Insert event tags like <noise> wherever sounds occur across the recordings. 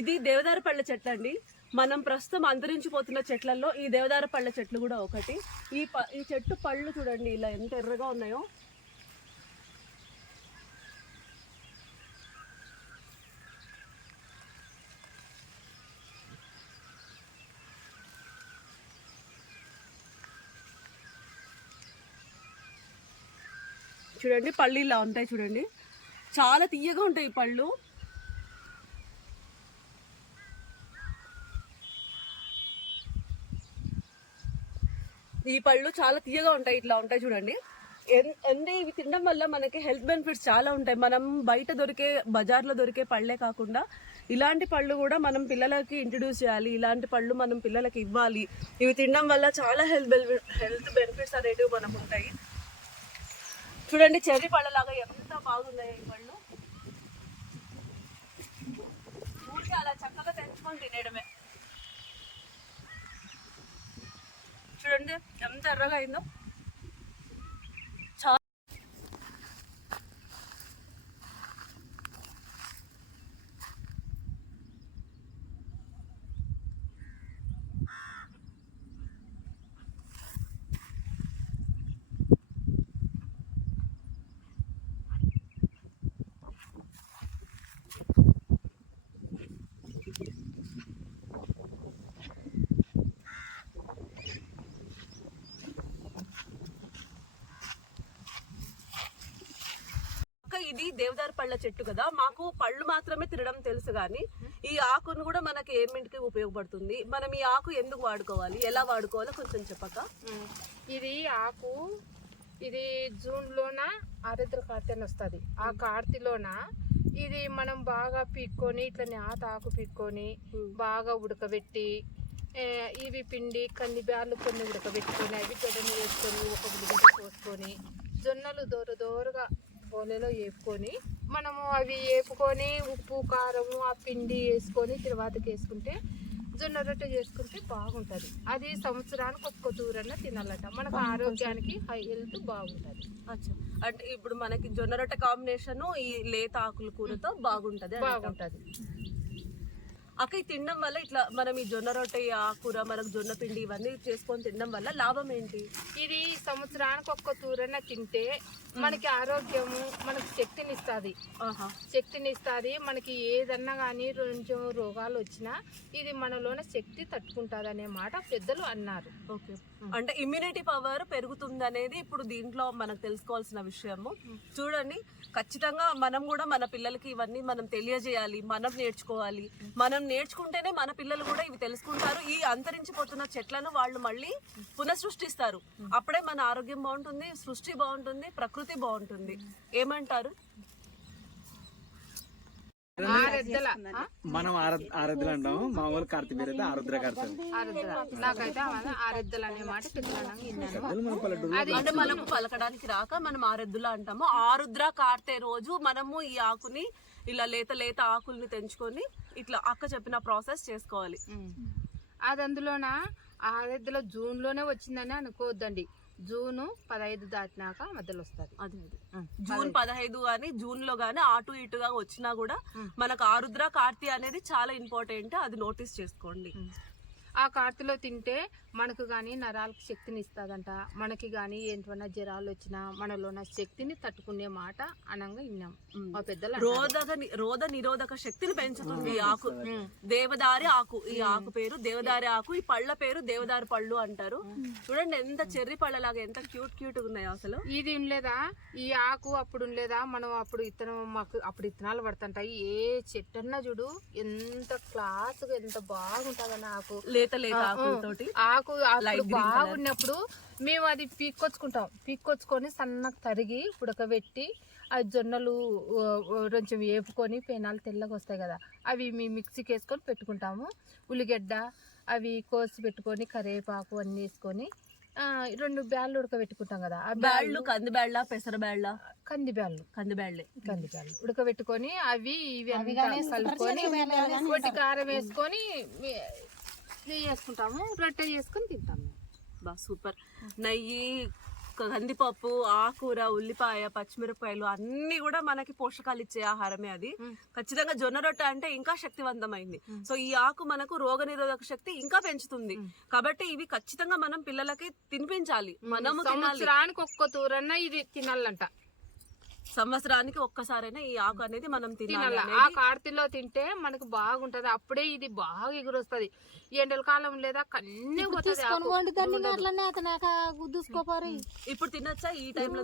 ఇది దేవదార పళ్ళ చెట్లు అండి. మనం ప్రస్తుతం అంతరించిపోతున్న చెట్లలో ఈ దేవదార పళ్ళ చెట్లు కూడా ఒకటి. ఈ ప ఈ చెట్టు పళ్ళు చూడండి ఇలా ఎంత ఎర్రగా ఉన్నాయో. చూడండి పళ్ళు ఇలా ఉంటాయి చూడండి. చాలా తీయగా ఉంటాయి ఈ పళ్ళు. ఈ పళ్ళు చాలా తీయగా ఉంటాయి ఇట్లా ఉంటాయి చూడండి. ఎన్- అంటే ఇవి తినడం వల్ల మనకి హెల్త్ బెనిఫిట్స్ చాలా ఉంటాయి. మనం బయట దొరికే బజార్లో దొరికే పళ్ళే కాకుండా ఇలాంటి పళ్ళు కూడా మనం పిల్లలకి ఇంట్రడ్యూస్ చేయాలి. ఇలాంటి పళ్ళు మనం పిల్లలకి ఇవ్వాలి. ఇవి తినడం వల్ల చాలా హెల్త్ హెల్త్ బెనిఫిట్స్ అనేటివి మనకు ఉంటాయి. చూడండి చెర్రీ పళ్ళలాగా ఎంత బాగున్నాయి ఈ పళ్ళు. ఊరికే అలా చక్కగా తెంచుకొని తినేయడమే. చూడండి ఎంత ఎర్రగా అయిందో చాలా అక్క ఇది దేవదారు పళ్ళ చెట్టు కదా. మాకు పళ్ళు మాత్రమే తినడం తెలుసు కానీ ఈ ఆకును కూడా మనకి ఏమిటికి ఉపయోగపడుతుంది? మనం ఈ ఆకు ఎందుకు వాడుకోవాలి? ఎలా వాడుకోవాలో కొంచెం చెప్పక. ఇది ఆకు ఇది జూన్ లోన ఆరుద్ర కార్తె అని వస్తుంది. ఆ కార్తెలోన ఇది మనం బాగా పీక్కొని ఇట్లా నేత ఆకు పీక్కొని బాగా ఉడకబెట్టి ఇవి పిండి కంది బ్యాళ్ళు కొన్ని ఉడకబెట్టుకొని అవి గడ్డని వేసుకొని ఒక ఉడిగడ్డ పోసుకొని జొన్నలు దూర దూరగా బోలెలో వేపుకొని మనము అవి వేపుకొని ఉప్పు కారము ఆ పిండి వేసుకొని తర్వాతకి వేసుకుంటే జొన్న రొట్టె చేసుకుంటే బాగుంటది. అది సంవత్సరానికి ఒక్క దూరన్నా తినాలట. మనకు ఆరోగ్యానికి హై హెల్త్ బాగుంటది. అచ్చా. అంటే ఇప్పుడు మనకి జొన్న రొట్టె కాంబినేషన్ ఈ లేత ఆకుల కూరతో బాగుంటది. బాగుంటది. అక్క ఇది తినడం వల్ల ఇట్లా మనం ఈ జొన్న రొట్టె ఈ ఆకుకూర మనకు జొన్న పిండి ఇవన్నీ చేసుకొని తినడం వల్ల లాభం ఏంటి? ఇది సంవత్సరానికి ఒక్క తూరన్న తింటే మనకి ఆరోగ్యము మనకి శక్తిని ఇస్తుంది ఆహా. శక్తిని ఇస్తుంది మనకి ఏదన్నా కానీ కొంచెం రోగాలు వచ్చినా ఇది మనలోన శక్తి తట్టుకుంటుంది అనే మాట పెద్దలు అన్నారు. ఓకే. అంటే ఇమ్యూనిటీ పవర్ పెరుగుతుంది అనేది ఇప్పుడు దీంట్లో మనకు తెలుసుకోవాల్సిన విషయము. చూడండి ఖచ్చితంగా మనం కూడా మన పిల్లలకి ఇవన్నీ మనం తెలియజేయాలి మనం నేర్చుకోవాలి మనం నేర్చుకుంటేనే మన పిల్లలు కూడా ఇవి తెలుసుకుంటారు. ఈ అంతరించిపోతున్న చెట్లను వాళ్ళు మళ్ళీ పునఃసృష్టిస్తారు. అప్పుడే మన ఆరోగ్యం బాగుంటుంది సృష్టి బాగుంటుంది ప్రకృతి బాగుంటుంది. ఏమంటారు? మనం ఆర ఆరాధ్యులు అంటాము. మా ఊరు కార్తీక పేరు అయితే ఆరుద్ర మన పల్లెటూరు అంటే మనకు పలకడానికి రాక మనం ఆరుద్దుల అంటాము. ఆరుద్ర కార్తె రోజు మనము ఈ ఆకుని ఇలా లేత లేత ఆకుల్ని తెంచుకొని ఇట్లా అక్క చెప్పిన ప్రాసెస్ చేసుకోవాలి. అది అందులోన? జూన్లోనే వచ్చిందని అనుకోవద్దండి. జూను పదహైదు దాటినాక మధ్యలో వస్తుంది. అదే అదే. జూన్ పదహైదు. గాని జూన్లో గాని అటు ఇటుగా వచ్చినా కూడా మనకు ఆరుద్ర కార్తె అనేది చాలా ఇంపార్టెంట్. అది నోటీస్ చేసుకోండి. ఆ కార్తెలో తింటే మనకు కానీ నరాలకు శక్తిని ఇస్తుందంట మనకి కానీ ఏంటన్నా జ్వరాలు వచ్చినా మనలోన శక్తిని తట్టుకునే మాట అనంగా విన్నాం. మా పెద్దలు. రోధక రోధ నిరోధక శక్తిని పెంచుతుంది ఈ ఆకు. దేవదారి ఆకు ఈ ఆకు పేరు దేవదారి ఆకు ఈ పళ్ళ పేరు దేవదారి పళ్ళు అంటారు. చూడండి ఎంత చెర్రి పళ్ళలాగా ఎంత క్యూట్ క్యూట్ ఉన్నాయో అసలు. ఇది ఉండలేదా? ఈ ఆకు అప్పుడు ఉండలేదా? మనం అప్పుడు ఇత్తనం మాకు అప్పుడు ఇత్తనాలు పడుతుంటాయి. ఏ చెట్టు అన్నా చూడు ఎంత క్లాస్గా ఎంత బాగుంటుందన్న ఆకు. లేత లేత ఆకులతోటి ఆకు బాగున్నప్పుడు మేము అది పీక్కొచ్చుకుంటాం. పీక్కొచ్చుకొని సన్నగా తరిగి ఉడకబెట్టి ఆ జొన్నలు కొంచెం వేపుకొని పెనాలు తెల్లగా వస్తాయి కదా అవి మీ మిక్సీకి వేసుకొని పెట్టుకుంటాము. ఉల్లిగడ్డ అవి కోసి పెట్టుకొని కరివేపాకు అన్నీ వేసుకొని రెండు బ్యాళ్ళు ఉడకబెట్టుకుంటాం కదా ఆ బ్యాళ్ళు కంది బ్యాళ్ళ పెసర బ్యాళ్ళ కంది బ్యాళ్ళు కంది బ్యాళ్ళే కంది బ్యాళ్ళు ఉడకబెట్టుకొని అవి ఇవి అంతా కలుపుకొని కొట్టి కారం వేసుకొని ఇది చేసుకుంటాము రొట్టె చేసుకొని తింటాము. బా సూపర్. నెయ్యి కందిపప్పు ఆకుకూర ఉల్లిపాయ పచ్చిమిరపకాయలు అన్ని కూడా మనకి పోషకాలు ఇచ్చే ఆహారమే అది. ఖచ్చితంగా జొన్న రొట్టె అంటే ఇంకా శక్తివంతమైంది. సో ఈ ఆకు మనకు రోగ నిరోధక శక్తి ఇంకా పెంచుతుంది. కాబట్టి ఇవి ఖచ్చితంగా మనం పిల్లలకి తినిపించాలి. మనము తినాలి. సంవత్సరానికి ఒక్క తూరన్నా ఇది తినాలంట. సంవత్సరానికి ఒక్కసారైనా ఈ ఆకు అనేది మనం తినాలి ఆ కార్తీలో తింటే మనకు బాగుంటది. అప్పుడే ఇది బాగా ఎగురొస్తది. ఎండల కాలం లేదా కన్నీ గుద్దుసుకోపోరు. ఇప్పుడు తినొచ్చా? ఈ టైంలో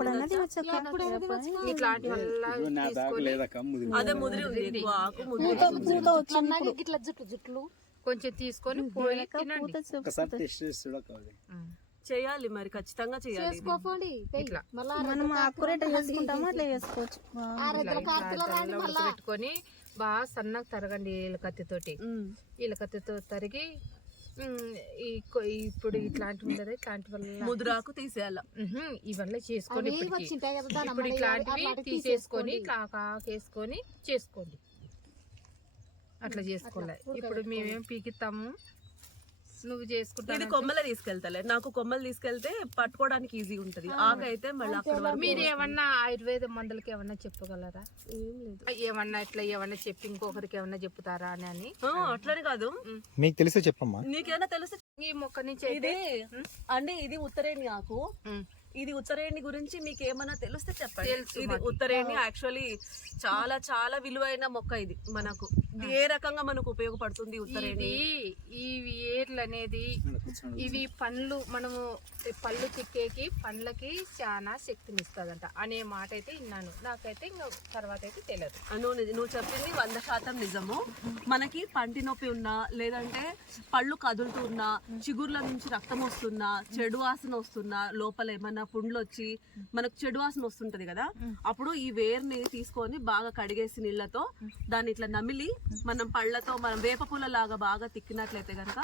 అదే ముదిరి ఉంది ఎక్కువ ఆకు ముదిరి ఇట్లా జుట్లు జుట్లు. కొంచెం తీసుకొని పోయి తినండి. చేయాలి మరి ఖచ్చితంగా చేయాలి ఇట్లా. మనం ఆకుకూర చేసుకుంటామో? అట్లా చేసుకోవచ్చు. ఉడకబెట్టుకొని బాగా సన్నగా తరగండి ఈల కత్తితోటి. ఈల కత్తితో తరిగి ఇప్పుడు ఇట్లాంటివి ఉండదు ఇట్లాంటి వల్ల ముదురాకు తీసేయాల. ఇవల్ల చేసుకొని ఇప్పుడు ఇట్లాంటివి తీసేసుకొని. కాకేసుకొని చేసుకోండి. అట్లా చేసుకోవాలి ఇప్పుడు మేమేం పీకిస్తాము? నువ్వు ఇది చేసుకుంటాను కొమ్మలే తీసుకెళ్తాలే. నాకు కొమ్మలు తీసుకెళ్తే పట్టుకోవడానికి ఈజీ ఉంటది. ఆకు అయితే మళ్ళీ అక్కడ వరకు మీరు ఏమన్నా ఆయుర్వేద మందులకి ఏమన్నా చెప్పగలరా? ఏం లేదు. ఏమన్నా ఇట్లా ఏమన్నా చెప్పి ఇంకొకరికి ఏమన్నా చెప్తారా అని అని? అట్లని కాదు. మీకు తెలిస్తే చెప్పమ్మా. నీకేమైనా తెలిస్తే ఈ మొక్క నుంచి ఇది అండి ఇది ఉత్తరేణి ఆకు. ఇది ఉత్తరేణి గురించి మీకు ఏమైనా తెలిస్తే చెప్పండి. ఇది. ఉత్తరేణి యాక్చువల్లీ చాలా చాలా విలువైన మొక్క ఇది మనకు. ఏ రకంగా మనకు ఉపయోగపడుతుంది ఉత్తరేణి? ఇది ఈ ఏర్లు అనేది ఇవి పండ్లు మనము పళ్ళు చిక్కేకి పండ్లకి చాలా శక్తిని ఇస్తుందంట అనే మాట అయితే విన్నాను. నాకైతే ఇంకా తర్వాత అయితే తెలియదు నువ్వు నువ్వు చెప్పింది వంద శాతం నిజము. మనకి పంటి నొప్పి ఉన్నా లేదంటే పళ్ళు కదులుతూ ఉన్నా చిగుర్ల నుంచి రక్తం వస్తున్నా చెడు వాసన వస్తున్నా లోపల ఏమన్నా పుండ్లు వచ్చి మనకు చెడు వాసన వస్తుంటది కదా అప్పుడు ఈ వేర్ని తీసుకొని బాగా కడిగేసి నీళ్ళతో దాన్ని ఇట్లా నమిలి మనం పళ్ళతో మనం వేప పూల లాగా బాగా తిక్కినట్లయితే కనుక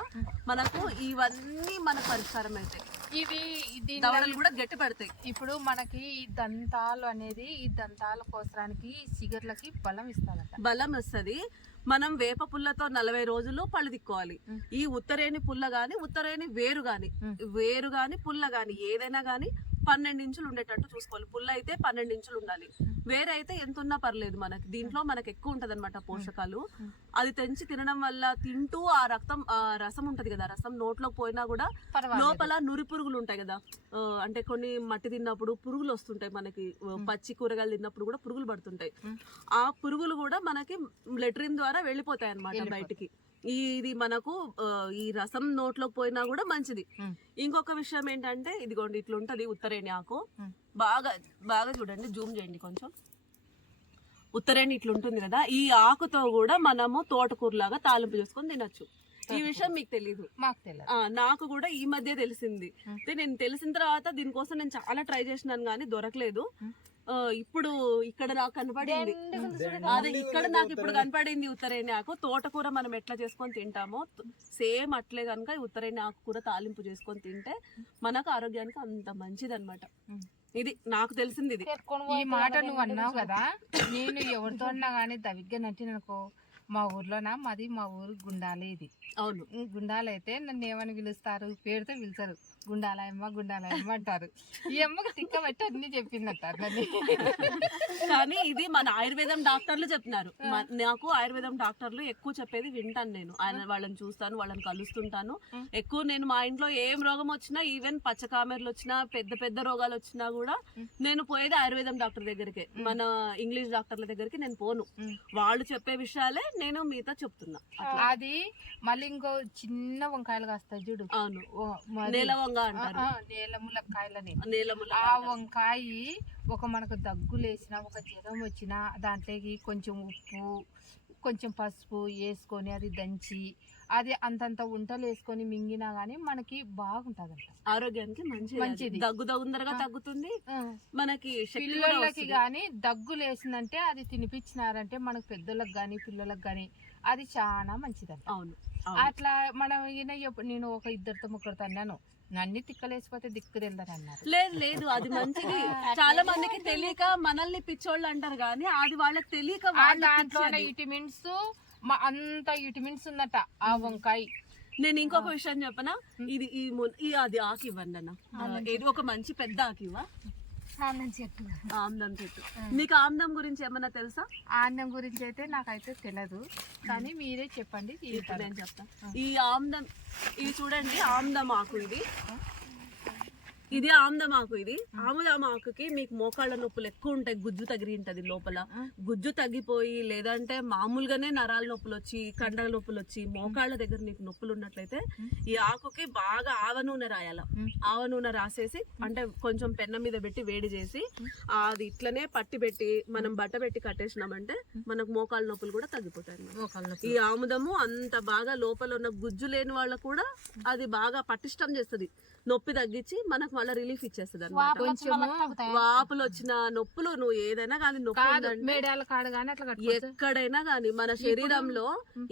మనకు ఇవన్నీ మన పరిష్కారం అవుతాయి ఇవి దీని దవడలు కూడా గట్టి పడతాయి. ఇప్పుడు మనకి ఈ దంతాలు అనేది ఈ దంతాల కోసరానికి సిగర్లకి బలం ఇస్తుందంట. బలం వస్తుంది. మనం వేప పుల్లతో నలభై రోజులు పళ్ళు తిక్కోవాలి. ఈ ఉత్తరేణి పుల్ల గాని ఉత్తరేణి వేరు గాని వేరు గాని పుల్ల గాని ఏదైనా గాని పన్నెండు ఇంచులు ఉండేటట్టు చూసుకోవాలి. పుల్ల అయితే పన్నెండు ఇంచులు ఉండాలి. వేరే అయితే ఎంత ఉన్నా పర్లేదు మనకి. దీంట్లో మనకి ఎక్కువ ఉంటది పోషకాలు. అది తెంచి తినడం వల్ల తింటూ ఆ రక్తం ఆ రసం ఉంటది కదా రసం నోట్లోకి పోయినా కూడా. లోపల నురి పురుగులు ఉంటాయి కదా. అంటే కొన్ని మట్టి తిన్నప్పుడు పురుగులు వస్తుంటాయి మనకి. పచ్చి కూరగాయలు తిన్నప్పుడు కూడా పురుగులు పడుతుంటాయి. ఆ పురుగులు కూడా మనకి లెట్రిన్ ద్వారా వెళ్ళిపోతాయి. అన్నమాట బయటికి. ఇది మనకు ఈ రసం నోట్లోకి పోయినా కూడా మంచిది. ఇంకొక విషయం ఏంటంటే ఇదిగోండి ఇట్లా ఉంటది ఉత్తరేణి ఆకు. బాగా బాగా చూడండి జూమ్ చేయండి కొంచెం. ఉత్తరేణి ఇట్లా ఉంటుంది కదా ఈ ఆకుతో కూడా మనము తోటకూరలాగా తాలింపు చేసుకొని తినొచ్చు. ఈ విషయం మీకు తెలీదు. మాకు తెలియదు ఆ, నాకు కూడా ఈ మధ్య తెలిసింది. అయితే నేను తెలిసిన తర్వాత దీనికోసం నేను చాలా ట్రై చేసినాను కానీ దొరకలేదు. ఇప్పుడు ఇక్కడ నాకు కనపడింది. అదే ఇక్కడ నాకు ఇప్పుడు కనపడింది ఉత్తరేణి ఆకు తోటకూర మనం ఎట్లా చేసుకొని తింటామో సేమ్ అట్లే కనుక ఉత్తరేణి ఆకుకూర తాలింపు చేసుకొని తింటే మనకు ఆరోగ్యానికి అంత మంచిది అనమాట ఇది నాకు తెలిసింది ఇది. ఈ మాట నువ్వు అన్నావు కదా నేను ఎవరితో అన్నా కానీ దవిగ్గా నటిననుకో మా ఊర్లోనా? మాది మా ఊరు గుండాలే ఇది. అవును. గుండాలైతే నన్ను ఏమని పిలుస్తారు? పేరుతో పిలిచారు గుండాలయమ్మ గుండాలయమ్మ అంటారు. ఈ అమ్మకి తిక్క పెట్టి అన్ని చెప్పిందంటారు నన్ను కానీ ఇది మన ఆయుర్వేదం డాక్టర్లు చెప్తున్నారు నాకు ఆయుర్వేదం డాక్టర్లు ఎక్కువ చెప్పేది వింటాను నేను. ఆయన వాళ్ళని చూస్తాను వాళ్ళని కలుస్తుంటాను. ఎక్కువ నేను మా ఇంట్లో ఏం రోగం వచ్చినా ఈవెన్ పచ్చకామెర్లు వచ్చినా పెద్ద పెద్ద రోగాలు వచ్చినా కూడా నేను పోయేది ఆయుర్వేదం డాక్టర్ దగ్గరికి. మన ఇంగ్లీష్ డాక్టర్ల దగ్గరికి నేను పోను. వాళ్ళు చెప్పే విషయాలే నేను మీతో చెప్తున్నా. అది మళ్ళీ ఇంకో చిన్న వంకాయలు కాస్తాయి చూడు. అవును. నేల వంగ అంటారు. నేల ములక్కాయలని. నేలముల ఆ వంకాయ ఒక మనకు దగ్గు లేచిన ఒక జ్వరం వచ్చిన దాంట్లోకి కొంచెం ఉప్పు కొంచెం పసుపు వేసుకొని అది దంచి అది అంతంత ఉంటలు వేసుకొని మింగినా గానీ మనకి బాగుంటదంట. ఆరోగ్యానికి మంచిది. మంచిది. దగ్గు తొందరగా తగ్గుతుంది. మనకి పిల్లలకి. గాని దగ్గు లేసిందంటే అది తినిపించినారంటే మనకు పెద్దలకు గాని పిల్లలకు గాని అది చాలా మంచిదంట. అవును. అట్లా మనం నేను ఒక ఇద్దరితో ముగ్గురితో అన్నాను నన్ను తిక్కలేసిపోతే దిక్కు అన్నారు లేదు లేదు అది మంచిది. <laughs> చాలా మందికి తెలియక మనల్ని పిచ్చోళ్ళు అంటారు కానీ అది వాళ్ళకి తెలియక దాంట్లో. విటమిన్స్ అంత విటమిన్స్ ఉందట ఆ వంకాయ. నేను ఇంకొక విషయం చెప్పనా? ఇది ఈ అది ఆకు ఇవ్వండి అన్న. ఏది ఒక మంచి పెద్ద ఆకు ఇవ్వ. ఆనంద్ చెట్టు. ఆమ్దం చెట్టు. మీకు ఆమ్దం గురించి ఏమన్నా తెలుసా? ఆన్నం గురించి అయితే నాకైతే తెలియదు కానీ మీరే చెప్పండి నేను చెప్తా. ఈ ఆమ్దం ఇది చూడండి ఆమ్దం ఆకు ఇది. ఇది ఆమ్దం ఆకు ఇది. ఆముదం ఆకుకి మీకు మోకాళ్ళ నొప్పులు ఎక్కువ ఉంటాయి గుజ్జు తగిలి ఉంటది లోపల గుజ్జు తగ్గిపోయి లేదంటే మామూలుగానే నరాల నొప్పులు వచ్చి కండల నొప్పులు వచ్చి మోకాళ్ళ దగ్గర నీకు నొప్పులు ఉన్నట్లయితే ఈ ఆకుకి బాగా ఆవ నూనె రాయాల. ఆవ నూనె రాసేసి అంటే కొంచెం పెన్న మీద పెట్టి వేడి చేసి అది ఇట్లనే పట్టి పెట్టి మనం బట్ట పెట్టి కట్టేసినామంటే మనకు మోకాళ్ళ నొప్పులు కూడా తగ్గిపోతాయి. ఈ ఆముదము అంత బాగా లోపల ఉన్న గుజ్జు లేని వాళ్ళకు కూడా అది బాగా పటిష్టం చేస్తుంది. నొప్పి తగ్గించి మనకు మళ్ళీ రిలీఫ్ ఇచ్చేస్తుంది అనమాట వాపులు వచ్చిన నొప్పులు నువ్వు ఏదైనా కానీ నొప్పి కాదు ఉందంటే మేడాల కాడ కానీ అట్లా కట్టుకోవచ్చు. ఎక్కడైనా గానీ మన శరీరంలో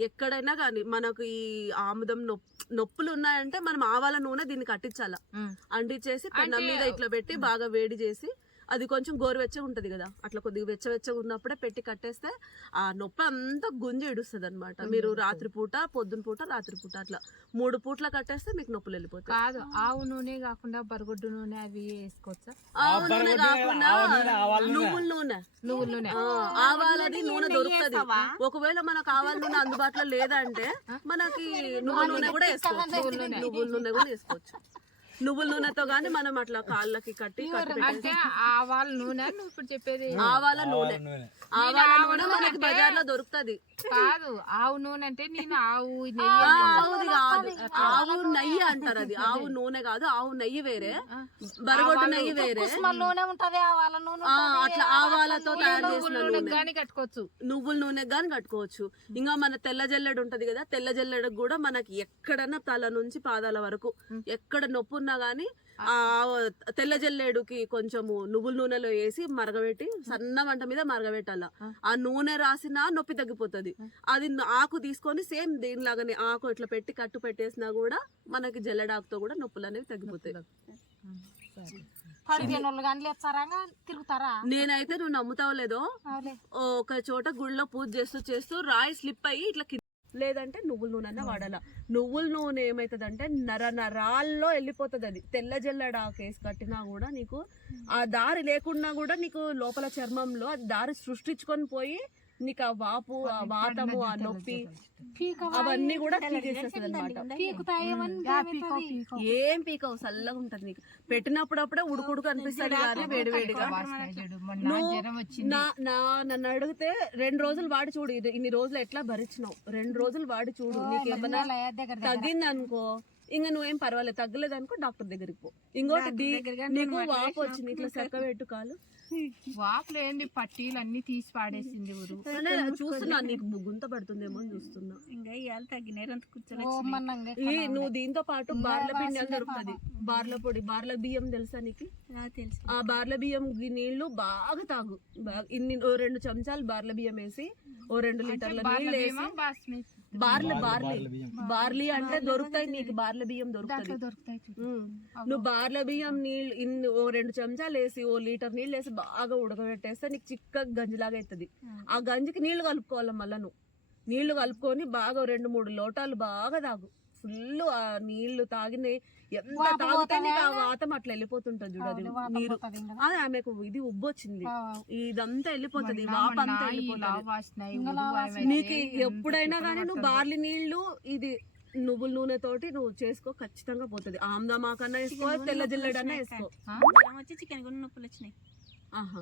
ఎక్కడైనా గానీ మనకు ఈ ఆముదం నొప్- నొప్పులు ఉన్నాయంటే మనం ఆవాల నూనె దీన్ని కట్టించాల. ఉమ్. అంటించేసి పెన్నం మీద ఇట్లా పెట్టి బాగా వేడి చేసి అది కొంచెం గోరువెచ్చగా ఉంటది కదా. అట్లా కొద్దిగా వెచ్చవెచ్చగా ఉన్నప్పుడే పెట్టి కట్టేస్తే ఆ నొప్పి అంతా గుంజి ఇడుస్తుంది అనమాట మీరు రాత్రి పూట పొద్దున పూట రాత్రి పూట అట్లా మూడు పూట్ల కట్టేస్తే మీకు నొప్పులు వెళ్ళిపోతాయి. కాదు ఆవు నూనె కాకుండా బరగొడ్డు నూనె అవి వేసుకోవచ్చా? ఆవు నూనె కాకుండా నువ్వుల నూనె. నువ్వుల నూనె. ఆ, ఆవాలది నూనె దొరుకుతది. ఒకవేళ మనకు ఆవాల నూనె అందుబాటులో లేదంటే మనకి నువ్వుల నూనె కూడా వేసుకోవచ్చు. నువ్వుల నూనె కూడా వేసుకోవచ్చు. నువ్వుల నూనెతో గానీ మనం అట్లా కాళ్ళకి కట్టి అంటే ఆవాల నూనె నువ్వు ఇప్పుడు చెప్పేది. ఆవాల నూనె. ఆవాల నూనె మనకి బజార్లో దొరుకుతది. కాదు ఆవు నూనె అంటే నేను ఆవు. ఆవుది కాదు. ఆవు నెయ్యి అంటారు అది. ఆవు నూనె కాదు ఆవు నెయ్యి వేరే. బరగొడ్డు నెయ్యి వేరే. నూనె ఉంటది ఆవాల నూనె అట్లా ఆవాలతో తయారు చేసిన నూనె నూనె. కానీ కట్టుకోవచ్చు. నువ్వుల నూనె గాని కట్టుకోవచ్చు. ఇంకా మన తెల్ల జల్లెడు ఉంటది కదా తెల్ల జల్లెడకు కూడా మనకి ఎక్కడన్నా తల నుంచి పాదాల వరకు ఎక్కడ నొప్పి గానీ ఆ తెల్ల జల్లెడుకి కొంచెము నువ్వుల నూనెలో వేసి మరగబెట్టి సన్న మంట మీద మరగబెట్టాల. ఆ. నూనె రాసినా నొప్పి తగ్గిపోతుంది. అది ఆకు తీసుకొని సేమ్ దీనిలాగానే ఆకు ఇట్లా పెట్టి కట్టు పెట్టేసినా కూడా మనకి జల్లెడాకుతో కూడా నొప్పులు అనేవి తగ్గిపోతాయి. కానీ నేనైతే నువ్వు నమ్ముతావో లేదో. ఒక చోట గుడిలో పూజ చేస్తూ చేస్తూ రాయి స్లిప్ అయ్యి ఇట్లా లేదంటే నువ్వుల నూనె అన్న వాడాల. నువ్వుల నూనె ఏమవుతుందంటే నర నరాల్లో వెళ్ళిపోతుంది అది తెల్ల జల్లడ కేసు కట్టినా కూడా నీకు ఆ దారి లేకున్నా కూడా నీకు లోపల చర్మంలో అది దారి సృష్టించుకొని పోయి నీకు ఆ వాపు ఆ వాతము ఆ నొప్పి అవన్నీ కూడా తీసేస్తుంది అనమాట ఏం పీకవు? చల్లగా ఉంటది నీకు. పెట్టినప్పుడప్పుడే ఉడుకుడుకు అనిపిస్తుంది కానీ వేడివేడిగా. నువ్వు నా నా నన్ను అడిగితే రెండు రోజులు వాడి చూడు. ఇది ఇన్ని రోజులు ఎట్లా భరించినావు? రెండు రోజులు వాడి చూడు. నీకు ఏమన్నా తగ్గింది అనుకో ఇంకా నువ్వేం పర్వాలేదు. తగ్గలేదు అనుకో డాక్టర్ దగ్గరికి పో. ఇంకోటి నీకు వాపు వచ్చింది. ఇట్లా సెక్క పెట్టు కాలు. వాపులు ఏంది పట్టీలు అన్ని తీసి పాడేసింది ఊరు. చూస్తున్నా నీకు గుంత పడుతుందేమో చూస్తున్నా. ఇంకా ఇవాళ కూర్చొని నువ్వు దీంతో పాటు బార్ల పిండి అని దొరుకుతుంది బార్ల పొడి బార్ల బియ్యం తెలుసా నీకు? తెలుసు. ఆ బార్ల బియ్యం గి- నీళ్ళు బాగా తాగు. బాగా- ఇన్ని ఓ రెండు చెంచాలు బార్ల బియ్యం వేసి ఓ రెండు లీటర్ల నీళ్ళు వేసి బాస్మతి? బార్ల barley barley. అంటే దొరుకుతాయి నీకు బార్ల బియ్యం దొరుకుతుంది. దొరుకుతాయి. నువ్వు బార్ల బియ్యం నీళ్ళు ఇన్ని ఓ రెండు చెంచాలు వేసి ఓ లీటర్ నీళ్ళు వేసి బాగా ఉడకబెట్టేస్తే నీకు చిక్క గంజిలాగా అవుతుంది ఆ. గంజికి నీళ్ళు కలుపుకోవాలి మళ్ళా నువ్వు? నీళ్ళు కలుపుకొని బాగా రెండు మూడు లోటాలు బాగా తాగు. ఫుల్ ఆ నీళ్ళు తాగిన ఎంత తాగితే నీకు ఆ వాతం అట్లా వెళ్ళిపోతుంటది చూడు అది నీరు. అది ఆమెకు ఇది ఉబ్బొచ్చింది. ఇదంతా వెళ్ళిపోతుంది వాప అంతా వెళ్ళిపోతుంది. నీకు ఎప్పుడైనా కానీ నువ్వు బార్లీ నీళ్ళు ఇది నువ్వుల నూనె తోటి నువ్వు చేసుకో ఖచ్చితంగా పోతుంది. ఆమ్దమాకన్నా వేసుకో తెల్ల జిల్లెడన్నా వేసుకో. వచ్చి చికెన్ కూడా నొప్పులు వచ్చినాయి? ఆహా.